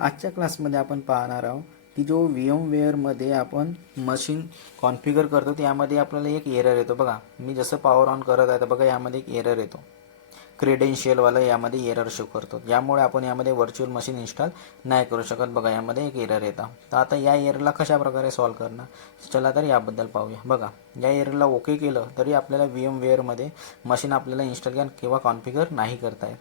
आजच्या क्लासमध्ये आपण पाहणार आहोत की जो VMwareमध्ये आपण मशीन कॉन्फिगर करतो त्यामध्ये आपल्याला एक एरर येतो बघा. मी जसं पॉवर ऑन करत आहे तर बघा यामध्ये एक एरर येतो. क्रेडेन्शियलवाला यामध्ये एरर शो करतो. यामुळे आपण यामध्ये व्हर्च्युअल मशीन इन्स्टॉल नाही करू शकत. बघा यामध्ये एक एरर येतं. तर आता या एररला कशा प्रकारे सॉल्व करणार, चला तर याबद्दल पाहूया. बघा या एररला ओके केलं तरी आपल्याला VMwareमध्ये मशीन आपल्याला इन्स्टॉल किंवा कॉन्फिगर नाही करता येत.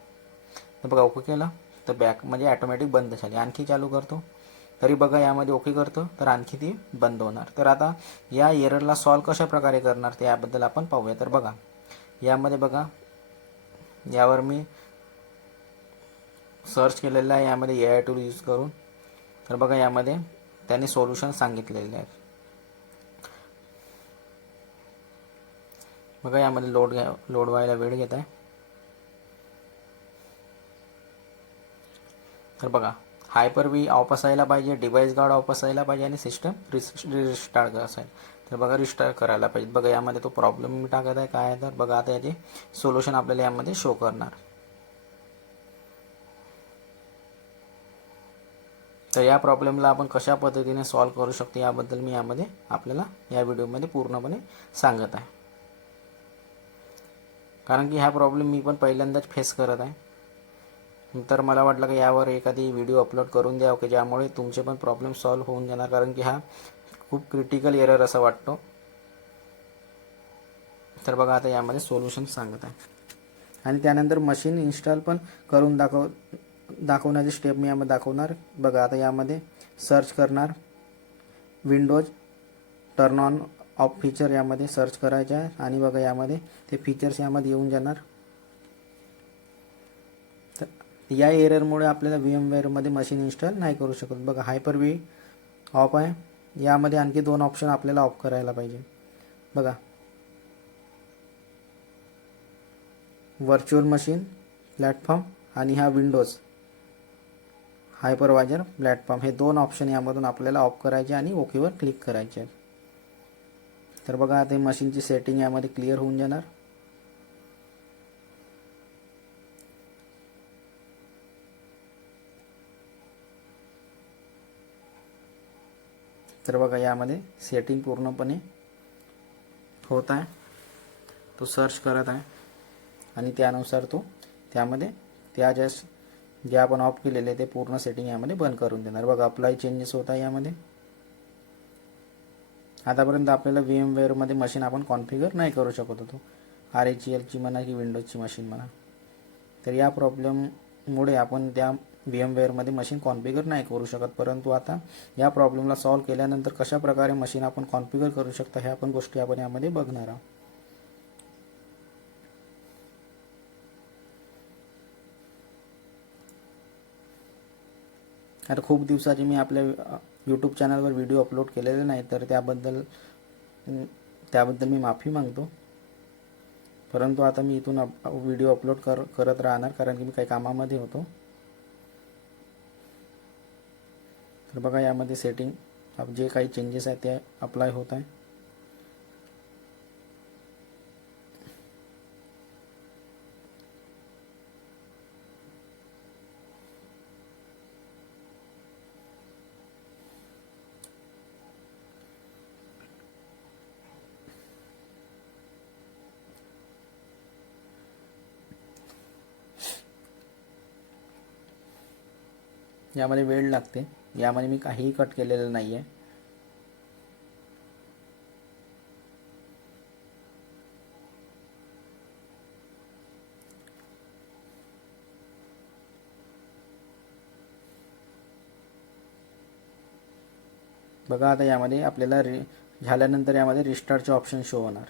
तर बघा ओके केलं तर बॅक म्हणजे ॲटोमॅटिक बंद झाली. आणखी चालू करतो तरी बघा यामध्ये ओके करतो तर आणखी ती बंद होणार. तर आता या एररला सॉल्व कशा प्रकारे करणार ते याबद्दल आपण पाहूया. तर बघा यामध्ये बघा यावर मी सर्च केलेलं आहे यामध्ये AI टूल यूज करून. तर बघा यामध्ये त्यांनी सोल्युशन सांगितलेले आहेत. बघा यामध्ये लोड व्हायला वेळ घेत आहे. तर बघा हायपर-व्ही ऑफ असायला पाहिजे, डिव्हाइस गार्ड ऑफ असायला पाहिजे आणि सिस्टम रिस्टार्ट असायला. तर बघा रिस्टार्ट करायला पाहिजे. बघा यामध्ये तो प्रॉब्लेम मी टाकत आहे काय आहे. तर बघा आता याचे सोल्युशन आपल्याला यामध्ये शो करणार. तर या प्रॉब्लेमला आपण कशा पद्धतीने सॉल्व करू शकतो याबद्दल मी यामध्ये आपल्याला या व्हिडिओमध्ये पूर्णपणे सांगत आहे. कारण की हा प्रॉब्लेम मी पण पहिल्यांदाच फेस करत आहे. तर मला वाटलं की यावर एखादी व्हिडिओ अपलोड करून द्यावं की ज्यामुळे तुमचे पण प्रॉब्लेम सॉल्व होऊन जाणार. कारण की हा खूप क्रिटिकल एरर असा वाटतो. तर बघा आता यामध्ये सोल्युशन सांगत आहे आणि त्यानंतर मशीन इन्स्टॉल पण करून दाखवण्याची स्टेप मी यामध्ये दाखवणार. बघा आता यामध्ये सर्च करणार Windows turn on off feature यामध्ये सर्च करायचे आहे आणि बघा यामध्ये ते फीचर्स यामध्ये येऊन जाणार. तर या एररमुळे आपल्याला VMwareमध्ये मशीन इन्स्टॉल नाही करू शकत. बघा हायपर-व्ही ऑफ आहे. यामध्ये आणखी दोन ऑप्शन आपल्याला ऑफ करायला पाहिजे. बघा व्हर्च्युअल मशीन प्लॅटफॉर्म आणि हा विंडोज हायपरवायझर प्लॅटफॉर्म हे दोन ऑप्शन यामधून आपल्याला ऑफ करायचे आणि ओकेवर क्लिक करायचे आहे. तर बघा आता मशीनची सेटिंग यामध्ये क्लिअर होऊन जाणार. तर बघा यामध्ये सेटिंग पूर्णपणे होत आहे. तो सर्च करत आहे आणि त्यानुसार तो त्यामध्ये जे आपण ऑफ केलेले ते पूर्ण सेटिंग यामध्ये बंद करून देणार. बघा अप्लाय चेंजेस होत आहे यामध्ये. आतापर्यंत आपल्याला VMwareमध्ये मशीन आपण कॉन्फिगर नाही करू शकत होतो, RHELची म्हणा की विंडोजची मशीन म्हणा. तर या प्रॉब्लेममुळे आपण त्या VMwareमध्ये मशीन कॉन्फिगर नाही करू शकत. परंतु आता या प्रॉब्लेमला सॉल्व केल्यानंतर कशा प्रकारे मशीन आपण कॉन्फिगर करू शकता ह्या पण गोष्टी आपण यामध्ये बघणार आहोत. आता खूप दिवसाची मी आपल्या यूट्यूब चॅनलवर व्हिडिओ अपलोड केलेले नाही, तर त्याबद्दल मी माफी मागतो. परंतु आता मी इथून व्हिडिओ अपलोड करत राहणार कारण की मी काही कामामध्ये होतो. तर बघा यामध्ये सेटिंग जे काही चेंजेस आहेत ते अप्लाय होत आहे. यामध्ये वेळ लागते. यामध्ये मी काहीही कट केलेलं नाही आहे. बघा आता यामध्ये आपल्याला झाल्यानंतर यामध्ये रिस्टार्टचे ऑप्शन शो होणार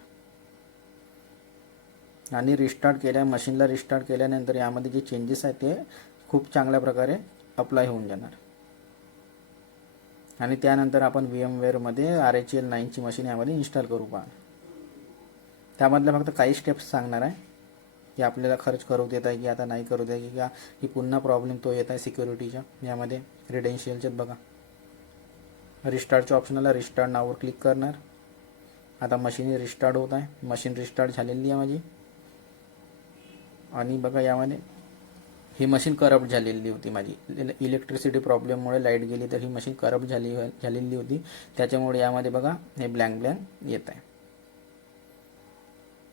आणि मशीनला रिस्टार्ट केल्यानंतर यामध्ये जे चेंजेस आहेत ते खूप चांगल्या प्रकारे अप्लाय होऊन जाणार. आणि त्यानंतर आपण VMwareमध्ये RHEL9ची मशीन यामध्ये इन्स्टॉल करू पहा. त्यामधल्या फक्त काही स्टेप्स सांगणार आहे की आपल्याला खर्च करू देत आहे की आता नाही करू देत की पुन्हा प्रॉब्लेम तो येत आहे सिक्युरिटीच्या यामध्ये क्रेडेन्शियलच्यात. बघा रिस्टार्टच्या ऑप्शनला रिस्टार्ट नाववर क्लिक करणार. आता मशीन रिस्टार्ट होत आहे. मशीन रिस्टार्ट झालेली आहे माझी. आणि बघा यामध्ये ही मशीन करप्ट झालेली होती माझी. इलेक्ट्रिसिटी प्रॉब्लेममुळे लाईट गेली तर ही मशीन करप्ट झालेली होती. त्याच्यामुळे यामध्ये बघा हे ब्लँक ब्लँक येत आहे.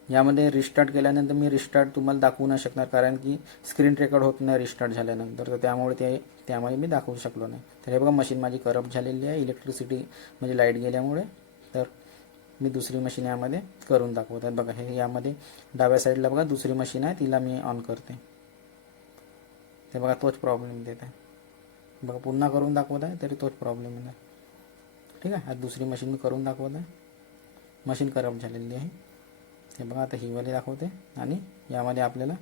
यामध्ये रिस्टार्ट केल्यानंतर मी रिस्टार्ट तुम्हाला दाखवू नाही शकणार, कारण की स्क्रीन रेकॉर्ड होत नाही रिस्टार्ट झाल्यानंतर, तर त्यामुळे त्यामध्ये मी दाखवू शकलो नाही. तर हे बघा मशीन माझी करप्ट झालेली आहे इलेक्ट्रिसिटी म्हणजे लाईट गेल्यामुळे. तर मी दुसरी मशीन यामध्ये करून दाखवत आहे. बघा हे यामध्ये डाव्या साईडला बघा दुसरी मशीन आहे, तिला मी ऑन करते. ते बघा तोच प्रॉब्लेम देत आहे. बघा पुन्हा करून दाखवत आहे तरी तोच प्रॉब्लेम येणार. ठीक आहे. आता दुसरी मशीन मी करून दाखवत आहे. मशीन करप्ट झालेली आहे. हे बघा आता ही वाली दाखवते. आणि यामध्ये आपल्याला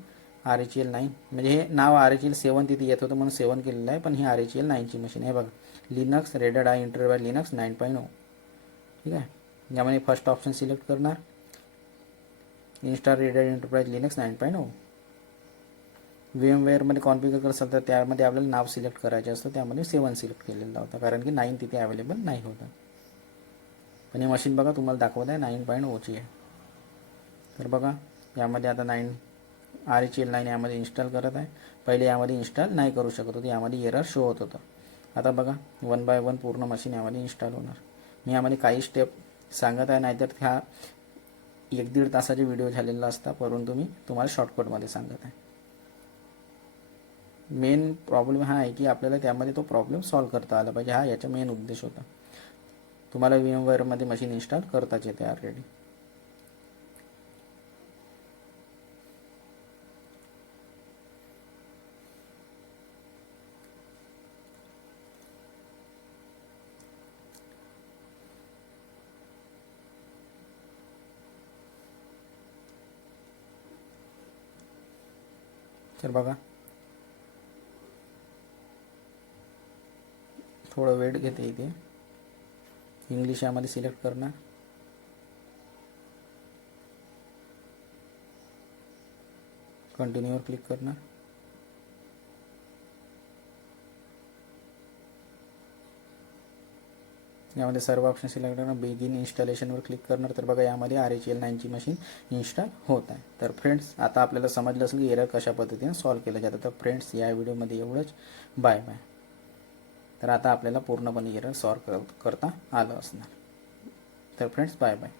RHEL 9 म्हणजे हे नाव RHEL 7 तिथे येत होतं म्हणून 7 केलेलं आहे, पण ही RHEL 9ची मशीन आहे. बघा Linux red hat I interview Linux 9.0. ठीक आहे. यामध्ये फर्स्ट ऑप्शन सिलेक्ट करणार, इन्स्टॉल रेडेड एंटरप्राइज लिनक्स 9.0. VMwareमध्ये कॉन्फिगर करत असाल तर त्यामध्ये आपल्याला नाव सिलेक्ट करायचे असतं. त्यामध्ये 7 सिलेक्ट केलेला होता, कारण की 9 तिथे अवेलेबल नाही होतं. पण ही मशीन बघा तुम्हाला दाखवत आहे 9.0ची आहे. तर बघा यामध्ये आता RHEL 9 यामध्ये इन्स्टॉल करत आहे. पहिले यामध्ये इन्स्टॉल नाही करू शकत होते, यामध्ये एरर शो होत होतं. आता बघा 1 बाय 1 पूर्ण मशीन यामध्ये इन्स्टॉल होणार. मी यामध्ये काही स्टेप सांगत आहे, नाहीतर ह्या 1-1.5 तासाचे व्हिडिओ झालेला असता, परंतु मी तुम्हाला शॉर्टकटमध्ये सांगत आहे. मेन प्रॉब्लेम हा आहे की आपल्याला त्यामध्ये तो प्रॉब्लेम सॉल्व करता आला पाहिजे. हा याचा मेन उद्देश होता. तुम्हाला VMwareमध्ये मशीन इन्स्टॉल करताच येते ऑलरेडी. तर बघा थोडं वेट घेते इथे. इंग्लिश यामध्ये सिलेक्ट करणार, कंटिन्यूवर क्लिक करणार. यामध्ये सर्व ऑप्शन सिलेक्ट करणार, बिगिन इन्स्टॉलेशनवर क्लिक करणार. तर बघा यामध्ये RHEL 9ची मशीन इन्स्टॉल होत आहे. तर फ्रेंड्स आता आपल्याला समजलं असेल की एरर कशा पद्धतीने सॉल्व केलं जातं. तर फ्रेंड्स या व्हिडिओमध्ये एवढंच. Bye bye. तर आता आपल्याला पूर्णपणे एरर सॉल्व करता आलं असणार. तर फ्रेंड्स बाय बाय.